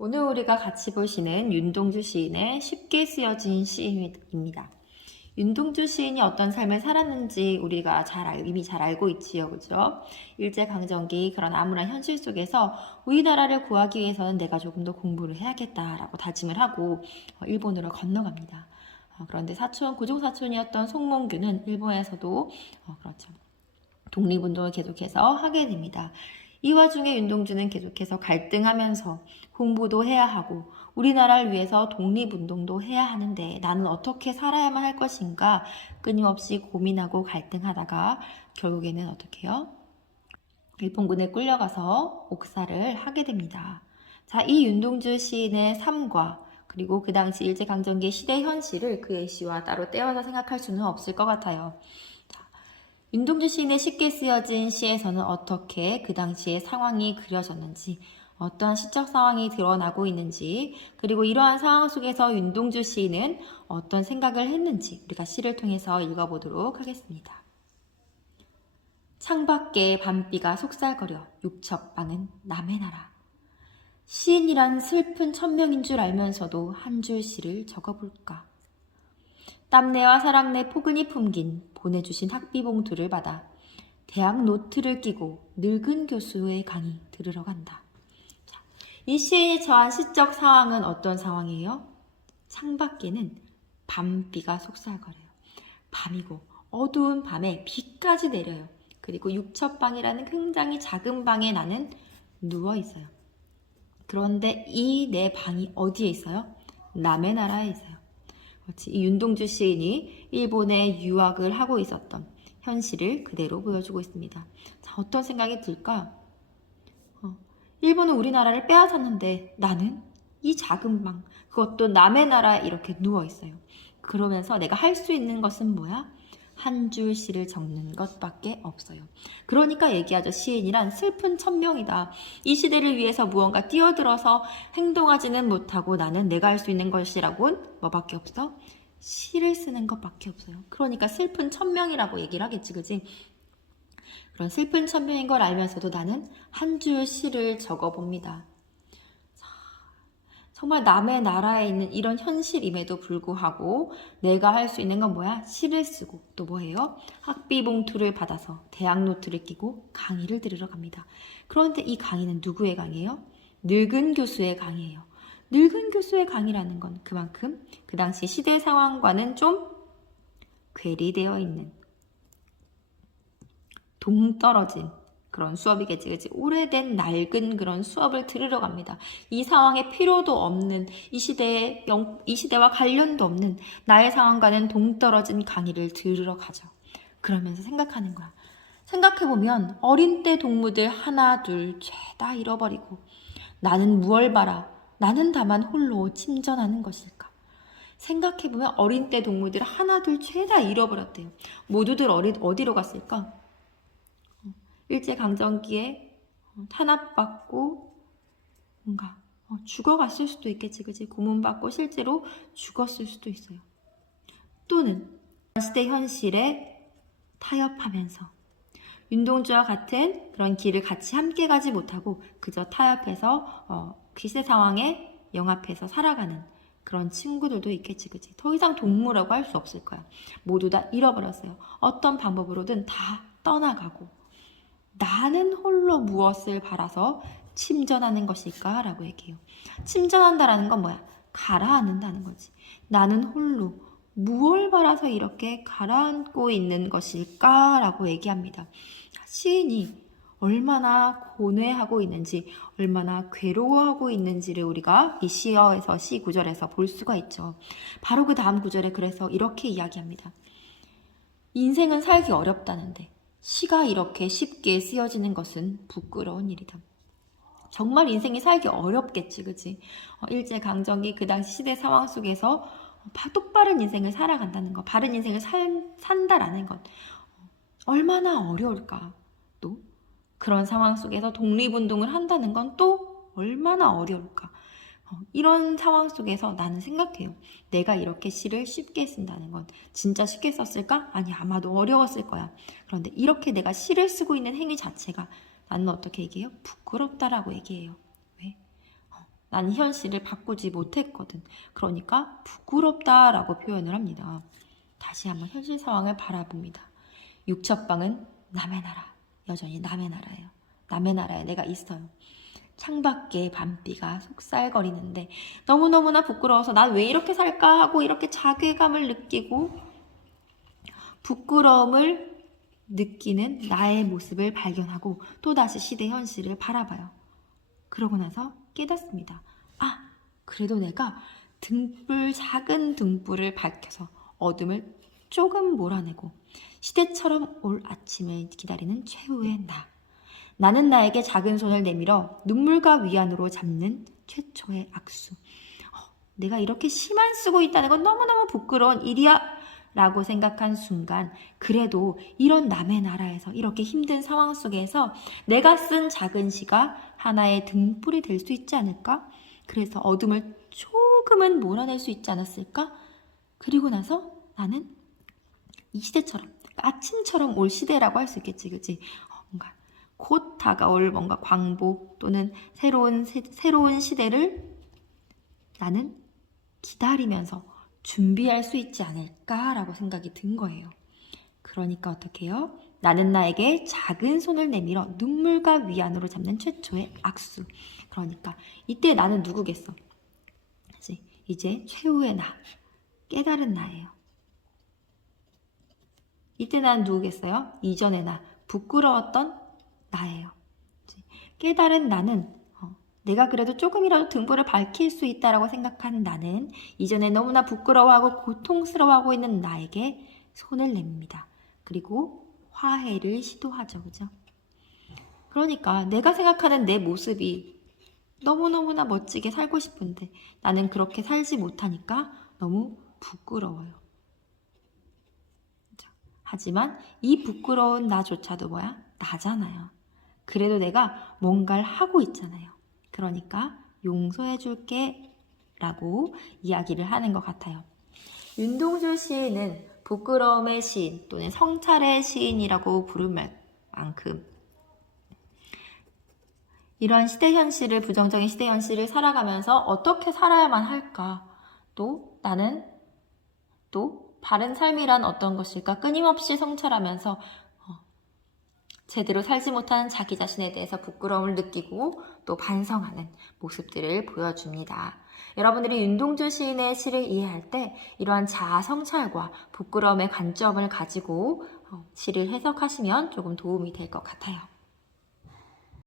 오늘 우리가 같이 볼 시는 윤동주 시인의 쉽게 쓰여진 시입니다. 윤동주 시인이 어떤 삶을 살았는지 우리가 잘 알, 이미 잘 알고 있지요, 그죠? 일제 강점기 그런 암울한 현실 속에서 우리나라를 구하기 위해서는 내가 조금 더 공부를 해야겠다라고 다짐을 하고 어, 일본으로 건너갑니다. 어, 그런데 사촌, 고종 사촌이었던 송몽규는 일본에서도 어, 그렇죠. 독립운동을 계속해서 하게 됩니다. 이 와중에 윤동주는 계속해서 갈등하면서 공부도 해야 하고 우리나라를 위해서 독립운동도 해야 하는데 나는 어떻게 살아야만 할 것인가 끊임없이 고민하고 갈등하다가 결국에는 어떻게 해요? 일본군에 끌려가서 옥사를 하게 됩니다. 자, 이 윤동주 시인의 삶과 그리고 그 당시 일제강점기 시대 현실을 그의 시와 따로 떼어서 생각할 수는 없을 것 같아요. 자, 윤동주 시인의 쉽게 쓰여진 시에서는 어떻게 그 당시의 상황이 그려졌는지 어떠한 시적 상황이 드러나고 있는지, 그리고 이러한 상황 속에서 윤동주 시인은 어떤 생각을 했는지 우리가 시를 통해서 읽어보도록 하겠습니다. 창밖에 밤비가 속살거려 육첩방은 남의 나라. 시인이란 슬픈 천명인 줄 알면서도 한 줄 시를 적어볼까. 땀내와 사랑내 포근히 품긴 보내주신 학비 봉투를 받아 대학 노트를 끼고 늙은 교수의 강의 들으러 간다. 이 시인이 처한 시적 상황은 어떤 상황이에요? 창밖에는 밤비가 속살거려요. 밤이고 어두운 밤에 비까지 내려요. 그리고 육첩방이라는 굉장히 작은 방에 나는 누워 있어요. 그런데 이 내 방이 어디에 있어요? 남의 나라에 있어요. 이 윤동주 시인이 일본에 유학을 하고 있었던 현실을 그대로 보여주고 있습니다. 자, 어떤 생각이 들까? 일본은 우리나라를 빼앗았는데 나는 이 작은 방, 그것도 남의 나라에 이렇게 누워 있어요. 그러면서 내가 할 수 있는 것은 뭐야? 한 줄 시를 적는 것밖에 없어요. 그러니까 얘기하죠. 시인이란 슬픈 천명이다. 이 시대를 위해서 무언가 뛰어들어서 행동하지는 못하고 나는 내가 할 수 있는 것이라곤 뭐밖에 없어? 시를 쓰는 것밖에 없어요. 그러니까 슬픈 천명이라고 얘기를 하겠지, 그지? 그런 슬픈 천명인 걸 알면서도 나는 한 줄 시를 적어봅니다. 정말 남의 나라에 있는 이런 현실임에도 불구하고 내가 할 수 있는 건 뭐야? 시를 쓰고 또 뭐예요? 학비 봉투를 받아서 대학 노트를 끼고 강의를 들으러 갑니다. 그런데 이 강의는 누구의 강의예요? 늙은 교수의 강의예요. 늙은 교수의 강의라는 건 그만큼 그 당시 시대 상황과는 좀 괴리되어 있는 동떨어진 그런 수업이겠지, 그치? 오래된 낡은 그런 수업을 들으러 갑니다. 이 상황에 필요도 없는, 이 시대에, 영, 이 시대와 관련도 없는 나의 상황과는 동떨어진 강의를 들으러 가죠. 그러면서 생각하는 거야. 생각해보면 어린 때 동무들 하나, 둘, 죄다 잃어버리고 나는 무얼 바라, 나는 다만 홀로 침전하는 것일까? 생각해보면 어린 때 동무들 하나, 둘, 죄다 잃어버렸대요. 모두들 어리, 어디로 갔을까? 일제강점기에 탄압받고 뭔가 어, 죽어갔을 수도 있겠지, 그지? 고문받고 실제로 죽었을 수도 있어요. 또는 시대 현실에 타협하면서 윤동주와 같은 그런 길을 같이 함께 가지 못하고 그저 타협해서 어, 그 시대 상황에 영합해서 살아가는 그런 친구들도 있겠지, 그지? 더 이상 동무라고 할 수 없을 거야. 모두 다 잃어버렸어요. 어떤 방법으로든 다 떠나가고 나는 홀로 무엇을 바라서 침전하는 것일까? 라고 얘기해요. 침전한다라는 건 뭐야? 가라앉는다는 거지. 나는 홀로 무엇을 바라서 이렇게 가라앉고 있는 것일까? 라고 얘기합니다. 시인이 얼마나 고뇌하고 있는지, 얼마나 괴로워하고 있는지를 우리가 이 시어에서 시 구절에서 볼 수가 있죠. 바로 그 다음 구절에 그래서 이렇게 이야기합니다. 인생은 살기 어렵다는데, 시가 이렇게 쉽게 쓰여지는 것은 부끄러운 일이다. 정말 인생이 살기 어렵겠지, 그치? 어, 일제강점기 그 당시 시대 상황 속에서 똑바른 인생을 살아간다는 것, 바른 인생을 살, 산다라는 것, 얼마나 어려울까? 또 그런 상황 속에서 독립운동을 한다는 건 또 얼마나 어려울까? 어, 이런 상황 속에서 나는 생각해요. 내가 이렇게 시를 쉽게 쓴다는 건 진짜 쉽게 썼을까? 아니, 아마도 어려웠을 거야. 그런데 이렇게 내가 시를 쓰고 있는 행위 자체가 나는 어떻게 얘기해요? 부끄럽다라고 얘기해요. 왜? 어, 난 현실을 바꾸지 못했거든. 그러니까 부끄럽다라고 표현을 합니다. 다시 한번 현실 상황을 바라봅니다. 육첩방은 남의 나라. 여전히 남의 나라예요. 남의 나라에 내가 있어요. 창밖에 밤비가 속살거리는데 너무너무나 부끄러워서 난 왜 이렇게 살까 하고 이렇게 자괴감을 느끼고 부끄러움을 느끼는 나의 모습을 발견하고 또다시 시대 현실을 바라봐요. 그러고 나서 깨닫습니다. 아, 그래도 내가 등불, 작은 등불을 밝혀서 어둠을 조금 몰아내고 시대처럼 올 아침을 기다리는 최후의 나. 나는 나에게 작은 손을 내밀어 눈물과 위안으로 잡는 최초의 악수. 어, 내가 이렇게 심한 쓰고 있다는 건 너무너무 부끄러운 일이야. 라고 생각한 순간, 그래도 이런 남의 나라에서 이렇게 힘든 상황 속에서 내가 쓴 작은 시가 하나의 등불이 될 수 있지 않을까? 그래서 어둠을 조금은 몰아낼 수 있지 않았을까? 그리고 나서 나는 이 시대처럼, 아침처럼 올 시대라고 할 수 있겠지, 그치? 어, 뭔가 곧 다가올 뭔가 광복 또는 새로운, 세, 새로운 시대를 나는 기다리면서 준비할 수 있지 않을까라고 생각이 든 거예요. 그러니까 어떻게 해요? 나는 나에게 작은 손을 내밀어 눈물과 위안으로 잡는 최초의 악수. 그러니까 이때 나는 누구겠어? 이제, 이제 최후의 나, 깨달은 나예요. 이때 난 누구겠어요? 이전의 나, 부끄러웠던 나예요. 깨달은 나는 어, 내가 그래도 조금이라도 등불을 밝힐 수 있다라고 생각하는 나는 이전에 너무나 부끄러워하고 고통스러워하고 있는 나에게 손을 냅니다. 그리고 화해를 시도하죠. 그죠? 그러니까 내가 생각하는 내 모습이 너무너무나 멋지게 살고 싶은데 나는 그렇게 살지 못하니까 너무 부끄러워요. 자, 하지만 이 부끄러운 나조차도 뭐야? 나잖아요. 그래도 내가 뭔가를 하고 있잖아요. 그러니까 용서해 줄게 라고 이야기를 하는 것 같아요. 윤동주 시인은 부끄러움의 시인 또는 성찰의 시인이라고 부를 만큼 이러한 시대 현실을 부정적인 시대 현실을 살아가면서 어떻게 살아야만 할까? 또 나는 또 바른 삶이란 어떤 것일까? 끊임없이 성찰하면서 어, 제대로 살지 못하는 자기 자신에 대해서 부끄러움을 느끼고 또 반성하는 모습들을 보여줍니다. 여러분들이 윤동주 시인의 시를 이해할 때 이러한 자아 성찰과 부끄러움의 관점을 가지고 어, 시를 해석하시면 조금 도움이 될 것 같아요.